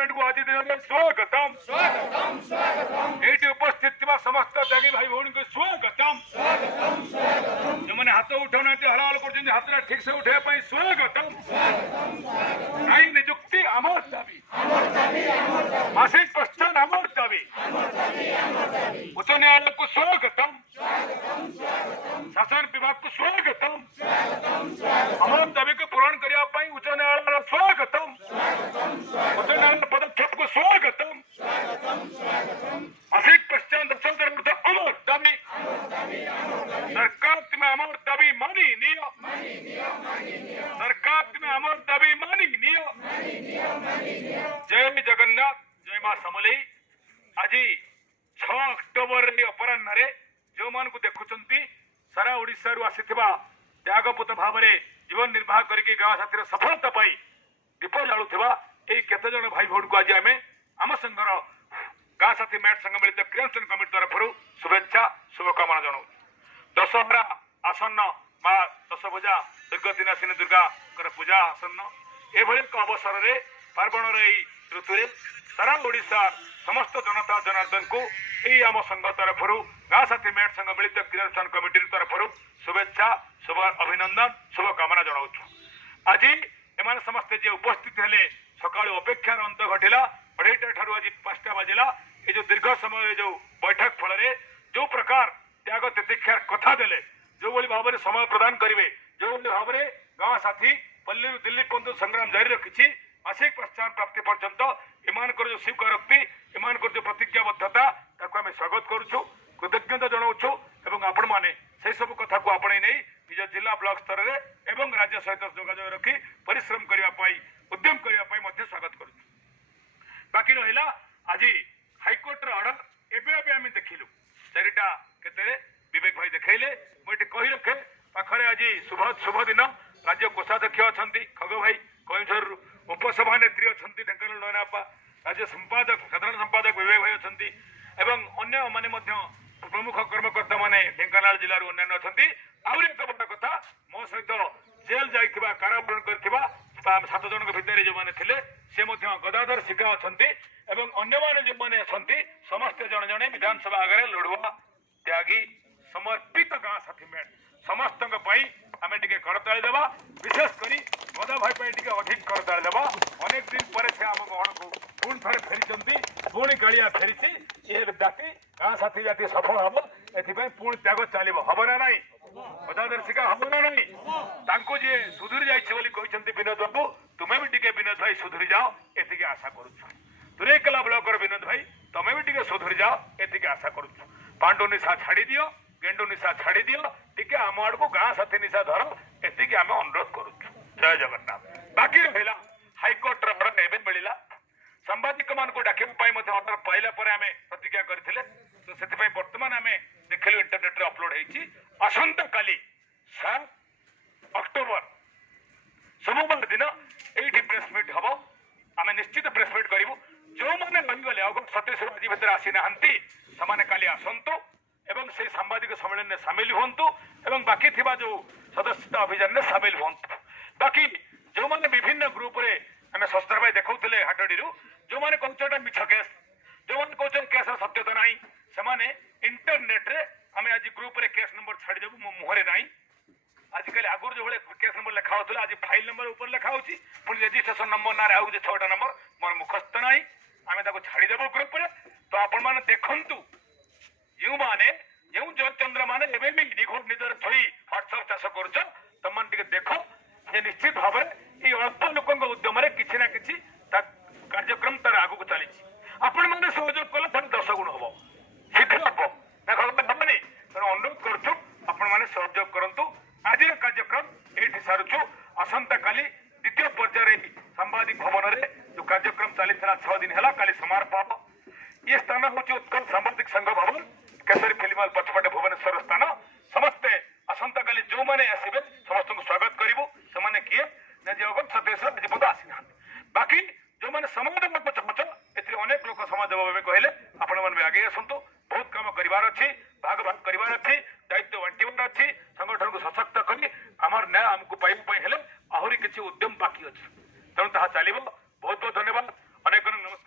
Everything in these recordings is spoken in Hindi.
डिपार्टमेंट को आज दिन में स्वागतम स्वागतम स्वागतम एटी उपस्थित थिबा समस्त त्यागी भाई भौणी को स्वागतम स्वागतम स्वागतम जो माने हाथ उठाउना ते हलाल करजन हाथ ठीक से उठे पई स्वागतम स्वागतम स्वागतम नाई नियुक्ति अमर दाबी मासिक पश्चात अमर दाबी उच्च न्यायालय को स्वागतम स्वागतम स्वागतम शासन विभाग को स्वागतम स्वागतम स्वागतम अमर दाबी को पूर्ण करिया पई उच्च न्यायालय स्वागतम स्वागतम स्वागतम उच्च न्यायालय पदक्षेप को स्वागतम स्वागतम स्वागतम मासिक पश्चात दशक अमर दाबी सरकार तुम्हें अमर दाबी मानी नियो सरकार तुम्हें अमर दाबी मानी नियो जय जगन्नाथ जय मां समलेई आज 6 अक्टोबर अपराह्न जो मान को देखुंट सारा ओडिशा रु आसीथिबा त्यागपुत भाव में जीवन निर्वाह करके गाँव साथी सफलता पाई दीप जालुवा यही केते जन भाई भौणी को आज आम आम संघर गाँ साथी मैट संघ मिलित क्रियानुष्ठान कमिटी तरफ शुभेच्छा शुभकामना जनाऊ दशहरा आसन्न माँ दशभुजा दीर्घदिनासिनी दुर्गा पूजा आसन्न एभली एक अवसर में पार्वण ऋतु सारा ओडिशा समस्त जनता जनार्दन को यही आम संघ तरफ गाँ साथी मैट संघ मिलित क्रियानुष्ठान कमिटी तरफ शुभेच्छा शुभ अभिनंदन शुभकामना जनाऊ आज एम समस्ते जे उपस्थित हेले सका अपेक्षार अंत घटिला 2:30 ठारू आज 5टा बाजिला ये जो दीर्घ समय जो बैठक फल जो प्रकार त्याग तितिक्षार कथा देले जो भाई भाव में समय प्रदान करेंगे जो भाव में गाँव साथी पल्ली दिल्ली पर्यंत संग्राम जारी रखी मासिक पश्चात प्राप्ति पर्यंत एमान जो स्वीकारोक्ति एमान जो प्रतिज्ञाबद्धता आम स्वागत करुचु कृतज्ञता जनाऊँ और आपण मैंने से सब कथा को आपणे नहीं निज जिला ब्लॉक स्तर में एवं राज्य सहित जोगाजोग रखी परिश्रम करने उद्यम करने स्वागत करुँ बाकी रहा आज हाइकोर्ट अर्डर एवं आम देखिलु 4टा केते विवेक भाई देखले मुझे कही रखे पाखे आज शुभ दिन राज्य कोषाध्यक्ष अच्छा खग भाई कईझर उपसभा नेत्री अच्छा ढेंकानाल नयनापा राज्य संपादक साधारण संपादक विवेक भाई अच्छा एवं अन्य माने प्रमुख कर्मकर्ता माने ढेंकानाल जिलूर अन्य अच्छा आउर एक बड़ कथा मो सहित जेल जाइथिबा कारावरण करथिबा 7 जन भितर जो मैंने थे से गदाधर शिखा अच्छा एवं अन्य माने जो मैंने अच्छा समस्ते जन जने विधानसभा आगे लड़ुआ त्यागी समर्पित गाँ साथी मेट समस्त आम टे करताली देवा विशेषकर गदा भाई टे अधिक करताली देवा अनेक दिन पर से आम गहन को पुणी थे फेरी पुणी गाड़िया फेरी ये जाति गाँ साथी जाति सफल हम एपाई पुणी त्याग चलो हम ना ना गदाधर शिखा हम ना ना जी सुधुरी जाइए विनोद बाबू तुम्हें भी टे विनोद भाई सुधुरी जाओ ये आशा करुच्छा तुरेकेला ब्लॉक विनोद भाई तुम्हें भी टे सुधुरी जाओ ये आशा करुच्छा पांडु निशा छाड़ी दियो गेंडु निशा छाड़ी दियो टिके आम आड़ को गाँ साथी निशा धर ये आम अनुरोध करुँ जय जगन्नाथ बाकी रहा हाइकोर्ट अर्डर एवं मिलला सांबादिक मान को डाकिया अर्डर पाइला आम प्रतिज्ञा करते तो से बर्तमान आम देखिलु इंटरनेट अपलोड होती आसंता काली 7 अक्टोबर सोमवार दिन ये प्रेस मीट हम आम निश्चित प्रेस मीट करूँ जो मैंने रहीगले अगस्त 27 आज भितर आसी ना से काली आसतु एवं से सांबादिक सम्मेलन में सामिल हूँ एवं बाकी थिबा जो सदस्यता अभियान में सामिल हूँ बाकी जो मैंने विभिन्न ग्रुप रे आम शस्त्र भाई देखते हाटडी जो मैंने कहते मिछ केस जो मैंने कहते केस सत्यता ना से इंटरनेट रे आम आज ग्रुप रे केस नंबर छाड़देबू मो मुहरे ना आजिकल आगुर जो केस नंबर लिखा होता आज फाइल नंबर ऊपर लिखा होची पुणी रजिस्ट्रेशन नंबर ना आउ 6टा नंबर मोर मुखस्थ ना आम छाड़देबू ग्रुप रे तो आपण मैंने देखु जो माने जो जयचंद्र माने एवं भी निघोट निजर थोड़ी व्हाट्सअप चाष कर तुम देख जे निश्चित भाव में ये अल्प लोक उद्यम किसी ना कि कार्यक्रम तार आगू चली आपण मैंने सहयोग कले 10 गुण हम शीघ्र हम ना हेनी तेणु अनुरोध करुँ आपण मैंने सहयोग करूँ आज कार्यक्रम ये सारुचु आसंता काली द्वितीय पर्यायर सांबादिक भवन में जो कार्यक्रम चली 6 दिन है काली समारोह ये स्थान हूँ उत्कल सांबादिक संघ भवन केसरी फिल्म हॉल पछपटे भुवनेश्वर स्थान समस्ते आसंता काली जो मैंने आसवे समस्त को स्वागत करूँ से किए अगस्त 27 आज पद आसी ना बाकी जो मैंने समय देवा चाहूँ ए अनेक लोक समय देव कहले आपण मैंने आगे आसतु बहुत कम करार अच्छी भाग भाग करार अच्छी दायित्व बांटार अच्छी संगठन को सशक्त कर आमर न्याय आमको पाइबा आहरी किसी उद्यम बाकी अच्छे तेणु चलो बहुत बहुत धन्यवाद अनेक नमस्कार।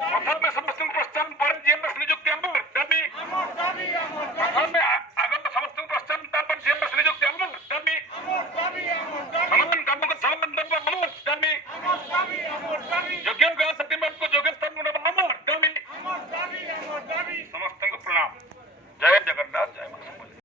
କଥା